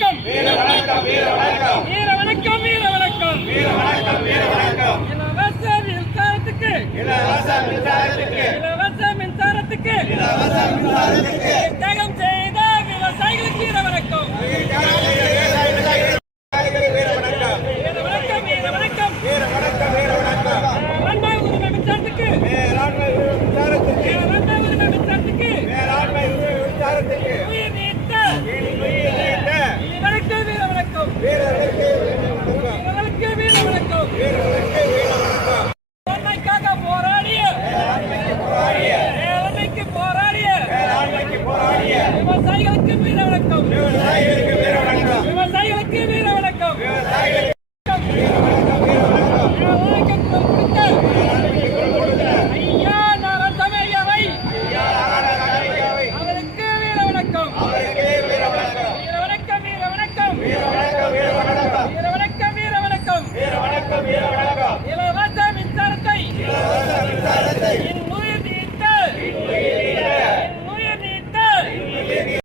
வணக்கம். வீர வணக்கம் வீர வணக்கம் வீர வணக்கம் வீர வணக்கம் வீர வணக்கம் வீர வணக்கம் இலவச மின்சாரத்துக்கு இலவச மின்சாரத்துக்கு இலவச மின்சாரத்துக்கு இலவச மின்சாரத்துக்கு விவசாயிகளுக்கு வீர வணக்கம். விவசாயிகளுக்கு வீர வணக்கம். விவசாயிகளுக்கு வீர வணக்கம். விவசாயிகளுக்கு வீர வணக்கம்.